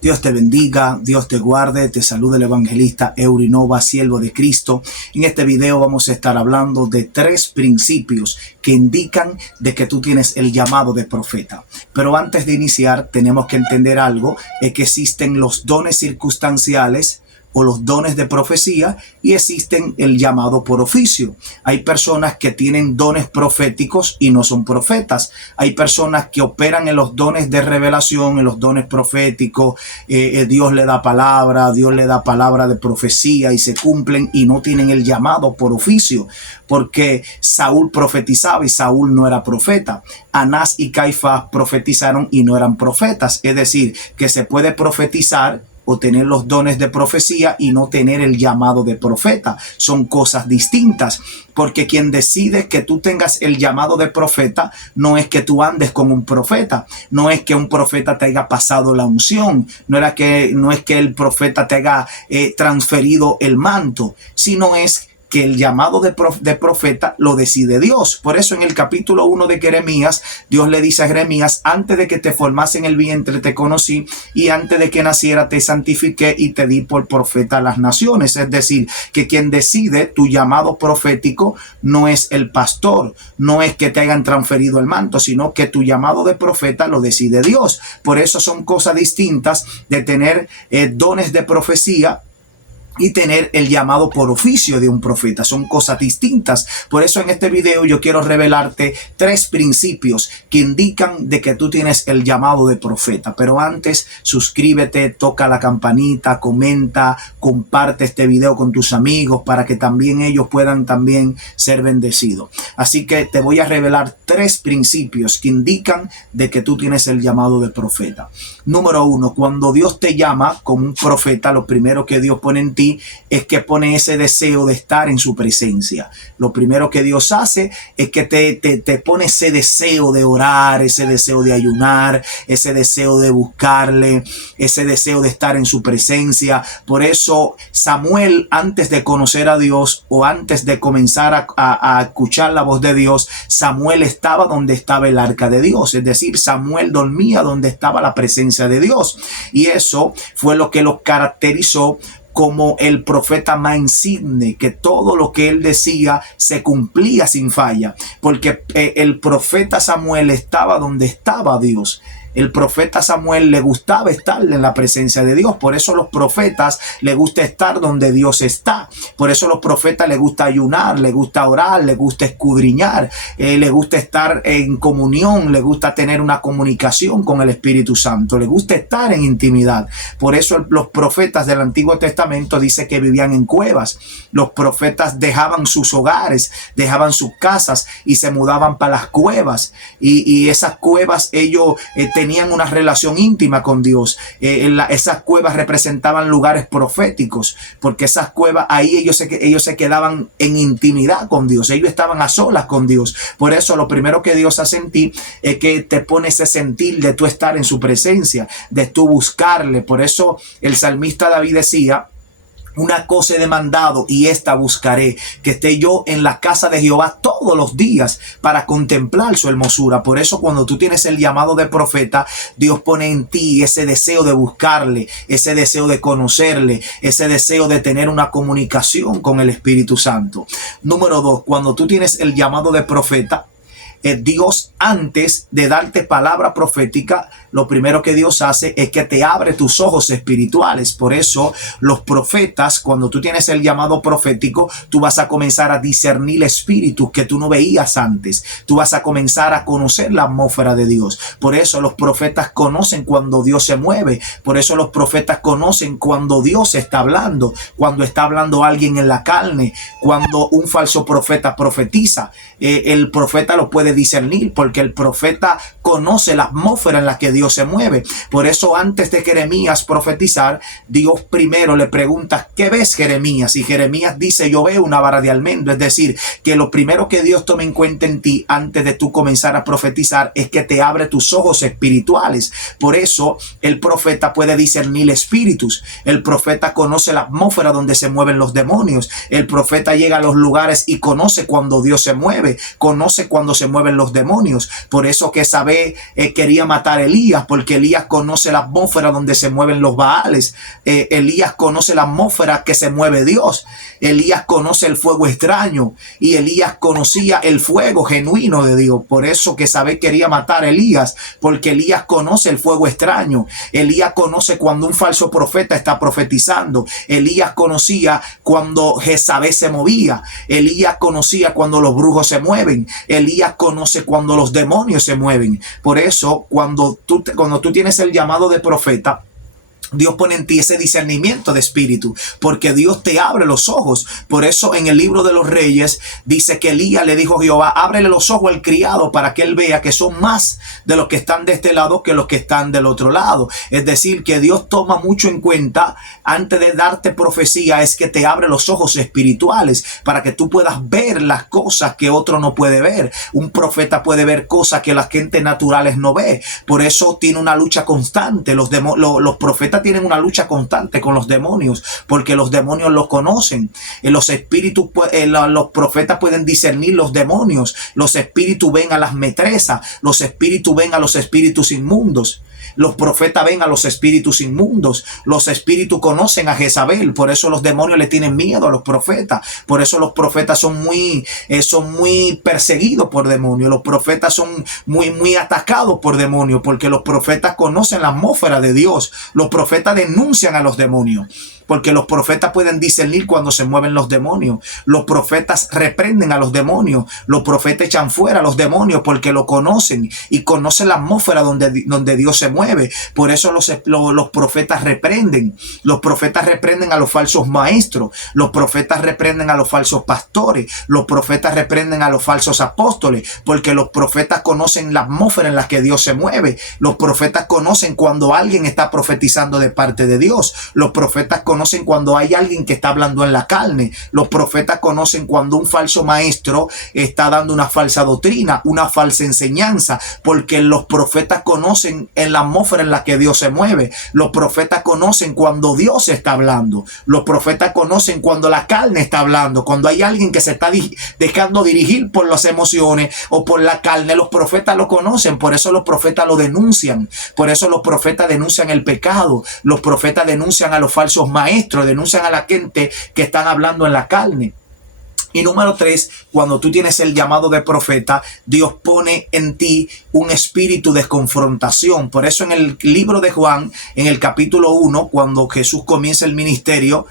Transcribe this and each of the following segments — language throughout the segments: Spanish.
Dios te bendiga, Dios te guarde, te saluda el evangelista Eury Nova, siervo de Cristo. En este video vamos a estar hablando de 3 principios que indican de que tú tienes el llamado de profeta. Pero antes de iniciar tenemos que entender algo, es que existen los dones circunstanciales o los dones de profecía y existen el llamado por oficio. Hay personas que tienen dones proféticos y no son profetas. Hay personas que operan en los dones de revelación, en los dones proféticos. Dios le da palabra de profecía y se cumplen y no tienen el llamado por oficio. Porque Saúl profetizaba y Saúl no era profeta. Anás y Caifás profetizaron y no eran profetas. Es decir, que se puede profetizar o tener los dones de profecía y no tener el llamado de profeta. Son cosas distintas, porque quien decide que tú tengas el llamado de profeta no es que tú andes con un profeta, no es que un profeta te haya pasado la unción, no es que el profeta te haya transferido el manto, sino es que el llamado de profeta lo decide Dios. Por eso en el capítulo 1 de Jeremías, Dios le dice a Jeremías: antes de que te formase en el vientre te conocí, y antes de que naciera te santifiqué y te di por profeta a las naciones. Es decir, que quien decide tu llamado profético no es el pastor, no es que te hayan transferido el manto, sino que tu llamado de profeta lo decide Dios. Por eso son cosas distintas de tener dones de profecía y tener el llamado por oficio de un profeta. Son cosas distintas. Por eso en este video yo quiero revelarte 3 principios que indican de que tú tienes el llamado de profeta. Pero antes, suscríbete, toca la campanita, comenta, comparte este video con tus amigos para que también ellos puedan también ser bendecidos. Así que te voy a revelar 3 principios que indican de que tú tienes el llamado de profeta. Número 1, cuando Dios te llama como un profeta, lo primero que Dios pone en ti es que pone ese deseo de estar en su presencia. Lo primero que Dios hace es que te pone ese deseo de orar, ese deseo de ayunar, ese deseo de buscarle, ese deseo de estar en su presencia. Por eso Samuel, antes de conocer a Dios o antes de comenzar a escuchar la voz de Dios, Samuel estaba donde estaba el arca de Dios. Es decir, Samuel dormía donde estaba la presencia de Dios. Y eso fue lo que lo caracterizó como el profeta más insigne, que todo lo que él decía se cumplía sin falla, porque el profeta Samuel estaba donde estaba Dios. El profeta Samuel le gustaba estar en la presencia de Dios. Por eso los profetas le gusta estar donde Dios está. Por eso los profetas le gusta ayunar, le gusta orar, le gusta escudriñar, le gusta estar en comunión, le gusta tener una comunicación con el Espíritu Santo, le gusta estar en intimidad. Por eso los profetas del Antiguo Testamento dice que vivían en cuevas. Los profetas dejaban sus hogares, dejaban sus casas y se mudaban para las cuevas. Y esas cuevas ellos tenían una relación íntima con Dios. Esas cuevas representaban lugares proféticos, porque esas cuevas, ahí ellos se quedaban en intimidad con Dios. Ellos estaban a solas con Dios. Por eso lo primero que Dios hace en ti es que te pone ese sentir de tú estar en su presencia, de tú buscarle. Por eso el salmista David decía: una cosa he demandado y esta buscaré, que esté yo en la casa de Jehová todos los días para contemplar su hermosura. Por eso cuando tú tienes el llamado de profeta, Dios pone en ti ese deseo de buscarle, ese deseo de conocerle, ese deseo de tener una comunicación con el Espíritu Santo. Número 2, cuando tú tienes el llamado de profeta, Dios, antes de darte palabra profética, lo primero que Dios hace es que te abre tus ojos espirituales. Por eso los profetas, cuando tú tienes el llamado profético, tú vas a comenzar a discernir espíritus que tú no veías antes. Tú vas a comenzar a conocer la atmósfera de Dios. Por eso los profetas conocen cuando Dios se mueve. Por eso los profetas conocen cuando Dios está hablando, cuando está hablando alguien en la carne, cuando un falso profeta profetiza. El profeta lo puede discernir porque el profeta conoce la atmósfera en la que Dios se mueve. Por eso antes de Jeremías profetizar, Dios primero le pregunta: ¿qué ves, Jeremías? Y Jeremías dice: yo veo una vara de almendro. Es decir, que lo primero que Dios toma en cuenta en ti antes de tú comenzar a profetizar es que te abre tus ojos espirituales. Por eso el profeta puede discernir espíritus. El profeta conoce la atmósfera donde se mueven los demonios. El profeta llega a los lugares y conoce cuando Dios se mueve, conoce cuando se mueve mueven los demonios. Por eso que Jezabel quería matar a Elías, porque Elías conoce la atmósfera donde se mueven los Baales. Elías conoce la atmósfera que se mueve Dios. Elías conoce el fuego extraño y Elías conocía el fuego genuino de Dios. Por eso que Jezabel quería matar a Elías, porque Elías conoce el fuego extraño. Elías conoce cuando un falso profeta está profetizando. Elías conocía cuando Jezabel se movía. Elías conocía cuando los brujos se mueven. Elías conoce cuando los demonios se mueven. Por eso cuando tú tienes el llamado de profeta, Dios pone en ti ese discernimiento de espíritu, porque Dios te abre los ojos. Por eso en el libro de los Reyes dice que Elías le dijo a Jehová: ábrele los ojos al criado para que él vea que son más de los que están de este lado que los que están del otro lado. Es decir, que Dios toma mucho en cuenta antes de darte profecía, es que te abre los ojos espirituales para que tú puedas ver las cosas que otro no puede ver. Un profeta puede ver cosas que las gentes naturales no ve. Por eso tiene una lucha constante. Los profetas tienen una lucha constante con los demonios, porque los demonios los conocen. Los espíritus, los profetas pueden discernir los demonios. Los espíritus ven a las metresas. Los espíritus ven a los espíritus inmundos. Los profetas ven a los espíritus inmundos. Los espíritus conocen a Jezabel. Por eso los demonios le tienen miedo a los profetas. Por eso los profetas son muy perseguidos por demonios. Los profetas son muy atacados por demonios, porque los profetas conocen la atmósfera de Dios. Los profetas denuncian a los demonios, porque los profetas pueden discernir cuando se mueven los demonios. Los profetas reprenden a los demonios. Los profetas echan fuera a los demonios porque lo conocen y conocen la atmósfera donde Dios se mueve. Por eso los profetas reprenden. Los profetas reprenden a los falsos maestros. Los profetas reprenden a los falsos pastores. Los profetas reprenden a los falsos apóstoles, porque los profetas conocen la atmósfera en la que Dios se mueve. Los profetas conocen cuando alguien está profetizando de parte de Dios. Los profetas conocen cuando hay alguien que está hablando en la carne. Los profetas conocen cuando un falso maestro está dando una falsa doctrina, una falsa enseñanza, porque los profetas conocen en la atmósfera en la que Dios se mueve. Los profetas conocen cuando Dios está hablando. Los profetas conocen cuando la carne está hablando, cuando hay alguien que se está dejando dirigir por las emociones o por la carne. Los profetas lo conocen, por eso los profetas lo denuncian. Por eso los profetas denuncian el pecado. Los profetas denuncian a los falsos maestros, denuncian a la gente que están hablando en la carne. Y número 3, cuando tú tienes el llamado de profeta, Dios pone en ti un espíritu de confrontación. Por eso en el libro de Juan, en el capítulo 1, cuando Jesús comienza el ministerio,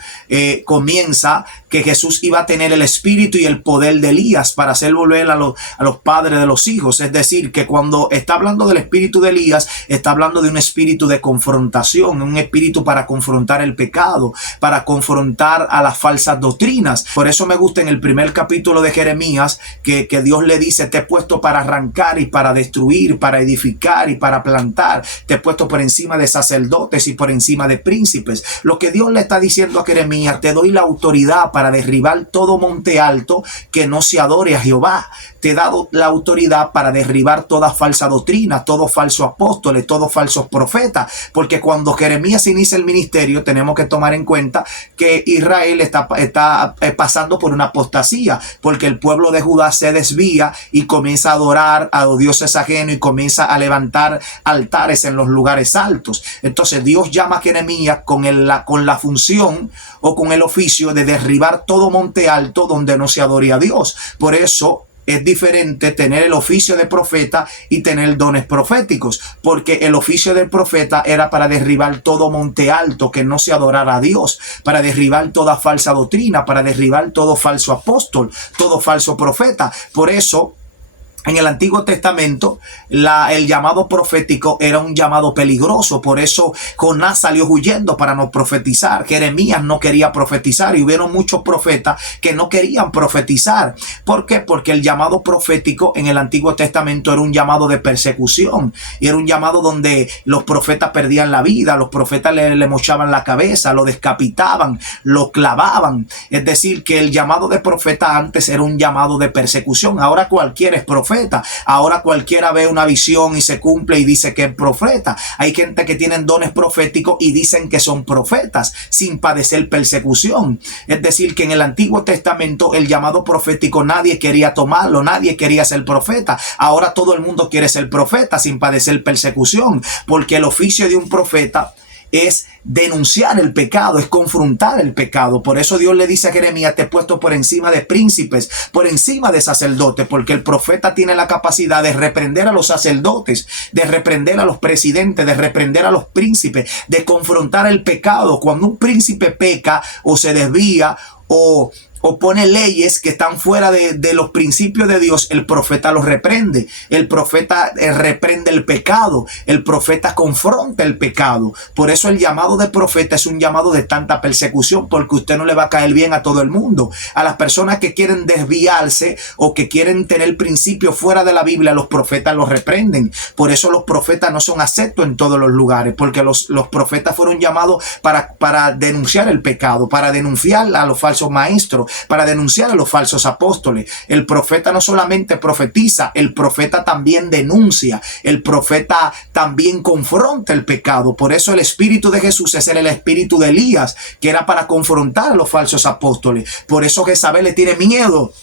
comienza que Jesús iba a tener el espíritu y el poder de Elías para hacer volver a los padres de los hijos. Es decir, que cuando está hablando del espíritu de Elías, está hablando de un espíritu de confrontación, un espíritu para confrontar el pecado, para confrontar a las falsas doctrinas. Por eso me gusta en el primer capítulo de Jeremías que Dios le dice: te he puesto para arrancar y para destruir, para edificar y para plantar. Te he puesto por encima de sacerdotes y por encima de príncipes. Lo que Dios le está diciendo a Jeremías: te doy la autoridad para derribar todo monte alto que no se adore a Jehová. Te he dado la autoridad para derribar toda falsa doctrina, todo falso apóstol, todos falsos profetas. Porque cuando Jeremías inicia el ministerio, tenemos que tomar en cuenta que Israel está pasando por una apostasía, porque el pueblo de Judá se desvía y comienza a adorar a los dioses ajenos y comienza a levantar altares en los lugares altos. Entonces Dios llama a Jeremías con la función o con el oficio de derribar todo monte alto donde no se adore a Dios. Por eso es diferente tener el oficio de profeta y tener dones proféticos, porque el oficio del profeta era para derribar todo monte alto que no se adorara a Dios, para derribar toda falsa doctrina, para derribar todo falso apóstol, todo falso profeta. Por eso en el Antiguo Testamento el llamado profético era un llamado peligroso. Por eso Jonás salió huyendo para no profetizar. Jeremías no quería profetizar y hubieron muchos profetas que no querían profetizar. ¿Por qué? Porque el llamado profético en el Antiguo Testamento era un llamado de persecución y era un llamado donde los profetas perdían la vida, los profetas le mochaban la cabeza, lo decapitaban, lo clavaban. Es decir, que el llamado de profeta antes era un llamado de persecución. Ahora cualquiera es profeta. profeta. Ahora cualquiera ve una visión y se cumple y dice que es profeta. Hay gente que tienen dones proféticos y dicen que son profetas sin padecer persecución. Es decir, que en el Antiguo Testamento el llamado profético nadie quería tomarlo, nadie quería ser profeta. Ahora todo el mundo quiere ser profeta sin padecer persecución, porque el oficio de un profeta es denunciar el pecado, es confrontar el pecado. Por eso Dios le dice a Jeremías: te he puesto por encima de príncipes, por encima de sacerdotes, porque el profeta tiene la capacidad de reprender a los sacerdotes, de reprender a los presidentes, de reprender a los príncipes, de confrontar el pecado. Cuando un príncipe peca o se desvía o pone leyes que están fuera de los principios de Dios, el profeta los reprende. El profeta reprende el pecado. El profeta confronta el pecado. Por eso el llamado de profeta es un llamado de tanta persecución, porque usted no le va a caer bien a todo el mundo. A las personas que quieren desviarse o que quieren tener principios fuera de la Biblia, los profetas los reprenden. Por eso los profetas no son aceptos en todos los lugares, porque los profetas fueron llamados para denunciar el pecado, para denunciar a los falsos maestros, para denunciar a los falsos apóstoles. El profeta no solamente profetiza, el profeta también denuncia, el profeta también confronta el pecado. Por eso el espíritu de Jesús es el espíritu de Elías, que era para confrontar a los falsos apóstoles. Por eso Jezabel le tiene miedo.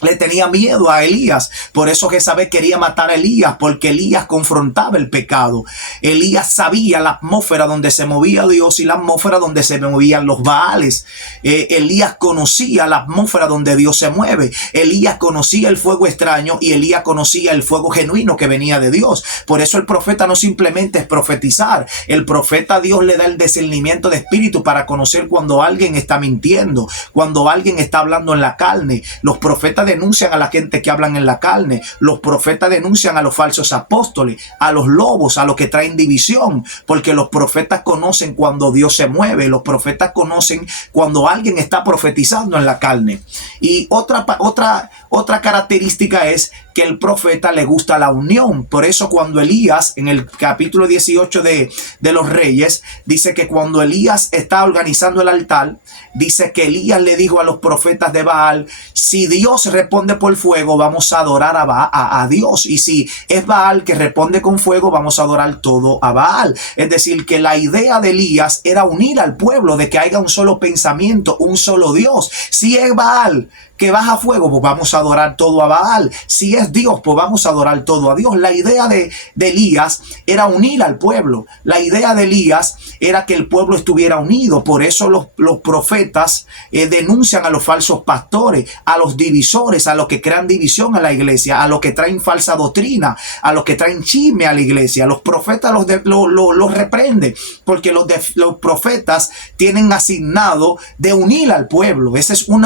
Le tenía miedo a Elías. Por eso Jezabel quería matar a Elías, porque Elías confrontaba el pecado. Elías sabía la atmósfera donde se movía Dios y la atmósfera donde se movían los Baales. Elías conocía la atmósfera donde Dios se mueve. Elías conocía el fuego extraño y Elías conocía el fuego genuino que venía de Dios. Por eso el profeta no simplemente es profetizar. El profeta, Dios le da el discernimiento de espíritu para conocer cuando alguien está mintiendo, cuando alguien está hablando en la carne. Los profetas denuncian a la gente que hablan en la carne. Los profetas denuncian a los falsos apóstoles, a los lobos, a los que traen división, porque los profetas conocen cuando Dios se mueve. Los profetas conocen cuando alguien está profetizando en la carne. Y otra característica es que el profeta le gusta la unión. Por eso cuando Elías, en el capítulo 18 de los Reyes, dice que cuando Elías está organizando el altar, dice que Elías le dijo a los profetas de Baal: si Dios responde por fuego, vamos a adorar a Dios, y si es Baal que responde con fuego, vamos a adorar todo a Baal. Es decir, que la idea de Elías era unir al pueblo, de que haya un solo pensamiento, un solo Dios. Si es Baal que baja fuego, pues vamos a adorar todo a Baal. Si es Dios, pues vamos a adorar todo a Dios. La idea de Elías era unir al pueblo. La idea de Elías era que el pueblo estuviera unido. Por eso los profetas denuncian a los falsos pastores, a los divisores, a los que crean división a la iglesia, a los que traen falsa doctrina, a los que traen chisme a la iglesia. Los profetas los reprenden, porque los profetas tienen asignado de unir al pueblo. Ese es un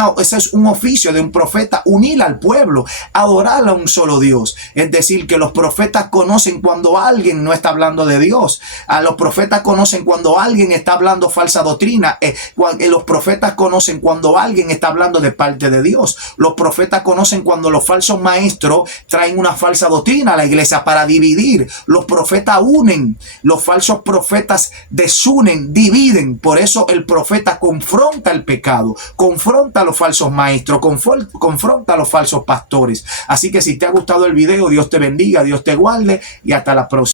oficio de un profeta, unir al pueblo, adorar a un solo Dios. Es decir, que los profetas conocen cuando alguien no está hablando de Dios. Los profetas conocen cuando alguien está hablando falsa doctrina. Los profetas conocen cuando alguien está hablando de parte de Dios. Los profetas conocen cuando los falsos maestros traen una falsa doctrina a la iglesia para dividir. Los profetas unen, los falsos profetas desunen, dividen. Por eso el profeta confronta el pecado, confronta a los falsos maestros, confronta a los falsos pastores. Así que si te ha gustado el video, Dios te bendiga, Dios te guarde y hasta la próxima.